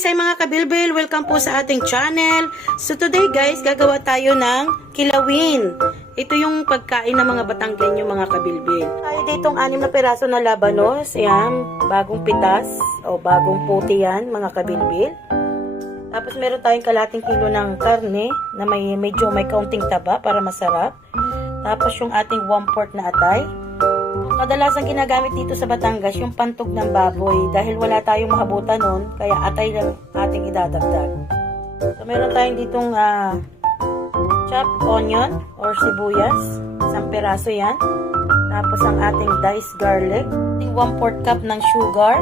Say mga kabilbil, welcome po sa ating channel. So today guys, gagawa tayo ng kilawin. Ito yung pagkain ng mga Batanggenyo mga kabilbil. Tayo ditong 6 na peraso na labanos. Yan, bagong pitas o bagong puti yan mga kabilbil. Tapos meron tayong kalating kilo ng karne na medyo may kaunting taba para masarap. Tapos yung ating 1/4 na atay. Kadalasan ginagamit dito sa Batangas yung pantog ng baboy dahil wala tayong mahabutan nun, kaya atay lang ating idadagdag. So meron tayong ditong chopped onion or sibuyas, 1 peraso yan. Tapos ang ating diced garlic, 1/4 cup ng sugar,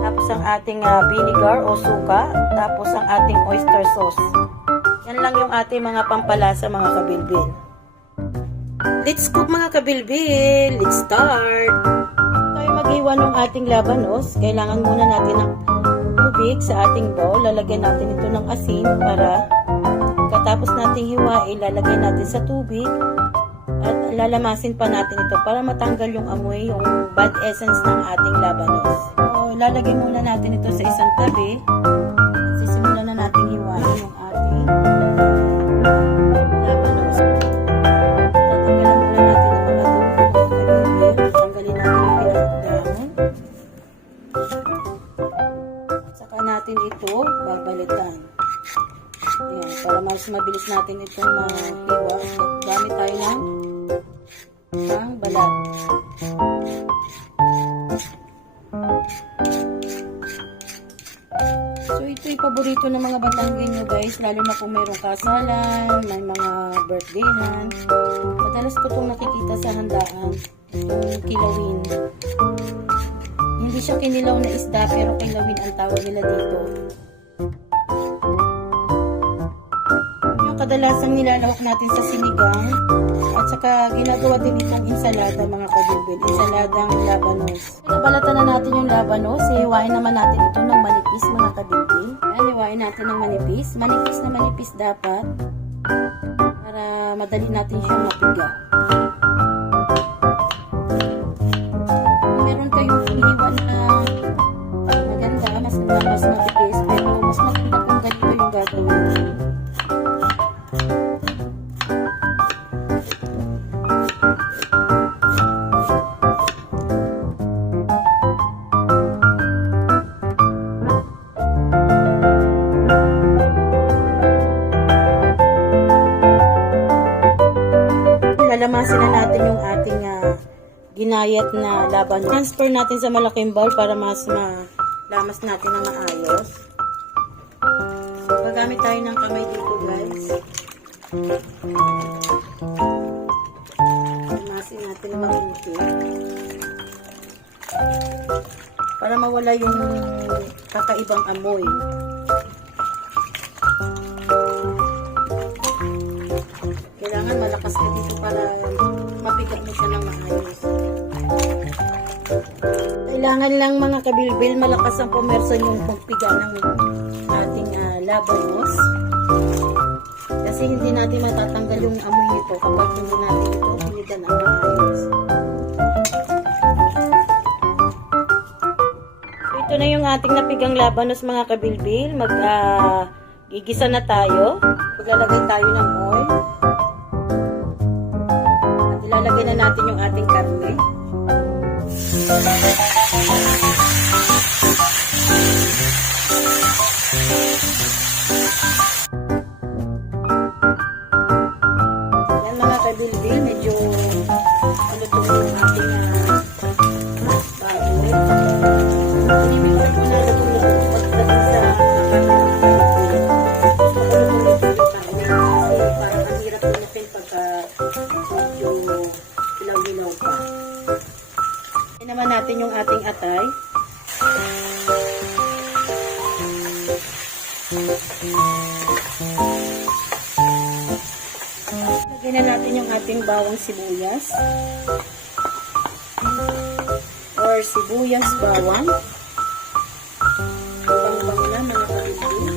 tapos ang ating vinegar o suka, tapos ang ating oyster sauce. Yan lang yung ating mga pampalasa mga kabilbil. Let's cook mga kabilbil. Let's start. Tayo mag-iwa ng ating labanos. Kailangan muna natin ng tubig sa ating bowl. Lalagyan natin ito ng asin para katapos natin hiwain, lalagyan natin sa tubig at lalamasin pa natin ito para matanggal yung amoy, yung bad essence ng ating labanos. So, lalagyan muna natin ito sa isang tabi. Sisimulan na natin hiwain yung ating labanos. Natin ito babalikan. Ayan, para mas mabilis natin itong mahiwa. Gamit tayo ng balat. So ito yung paborito ng mga Batanggenyo guys, lalo na kung mayroong kasalan, may mga birthday na. Madalas ko itong nakikita sa handaan, itong kilawin. Hindi siya kinilaw na isda pero kilawin ang tawag nila dito. Yung kadalasang nilalawak natin sa sinigang at saka ginagawa din itong ensalada mga kabilbil. Ensaladang labanos. Nabalatan na natin yung labanos. Hiwain naman natin ito ng manipis mga kabilbil. Ayan, hiwain natin ng manipis. Manipis na manipis dapat para madali natin siyang mapiga. Mas matigas, pero mas maganda kung ganito yung gagawin. Lalamasin na natin yung ating ginayat na laban. Transfer natin sa malaking bowl para mas lamas natin na maayos. So, gagamit tayo ng kamay dito guys. Lamasin natin ng mabuti. Para mawala yung kakaibang amoy. Kailangan malakas ka dito para mapigat mo siya ng maayos. Kailangan lang mga kabilbil malakas ang pumersa yung pagpiga ng ating labanos. Kasi hindi natin matatanggal yung amoy nito kapag hindi natin ito pinigan ang maayos. So ito na yung ating napigang labanos mga kabilbil. Gigisa na tayo. Maglalagay tayo ng oil. At ilalagay na natin yung ating karne. Yan mga kabilbil, medyo lutuin yung ating baboy. Inimigay ko na lutuin pagdating sa kasi parang ang hirap lutuin pagka yung hilaw-hilaw pa. Naman natin yung ating atay. Lagyan na natin yung ating bawang sibuyas or sibuyas bawang. Bawang na mga kabilbil.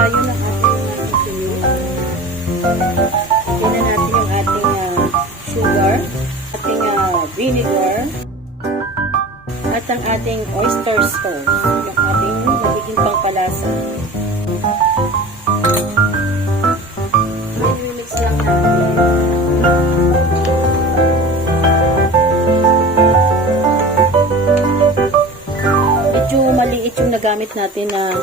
tayo ng ating sulit. Lagyan na natin yung ating sugar, ating vinegar, at ang ating oyster sauce, yung ating magiging pangpalasa. I-mix lang natin. Medyo maliit yung nagamit natin na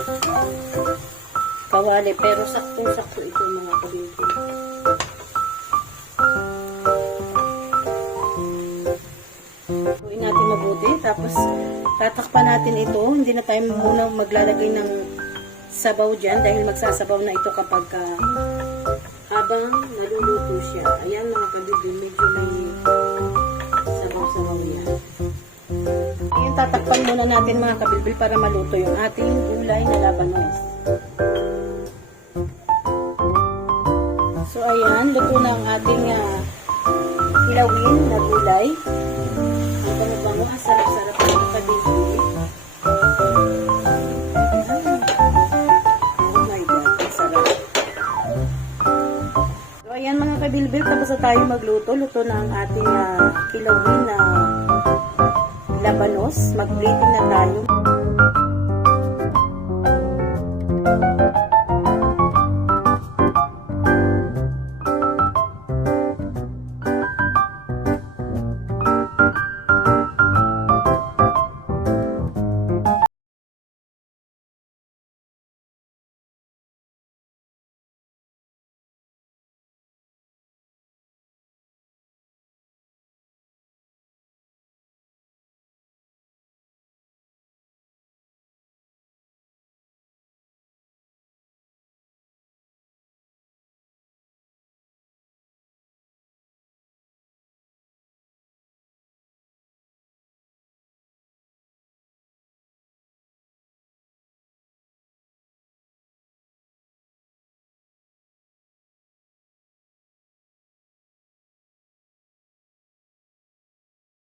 kawali, pero saktong-sakto ito mga kabibig. Tuloy natin mabuti, tapos tatakpan natin ito. Hindi na tayo muna maglalagay ng sabaw dyan dahil magsasabaw na ito kapag habang naluluto siya. Ayan mga kabibig, medyo may sabaw-sabaw yan. Ngayon tatakpan muna natin mga kabilbil para maluto yung ating gulay na labanos. So ayan, luto na ang ating kilawin na gulay. Ang bango-bango, ang sarap-sarap ng kabilbil. Oh my God, ang sarap. So ayan mga kabilbil, tapos na tayo magluto. Luto na ang ating kilawin na labanos. Mag-plating na tayo.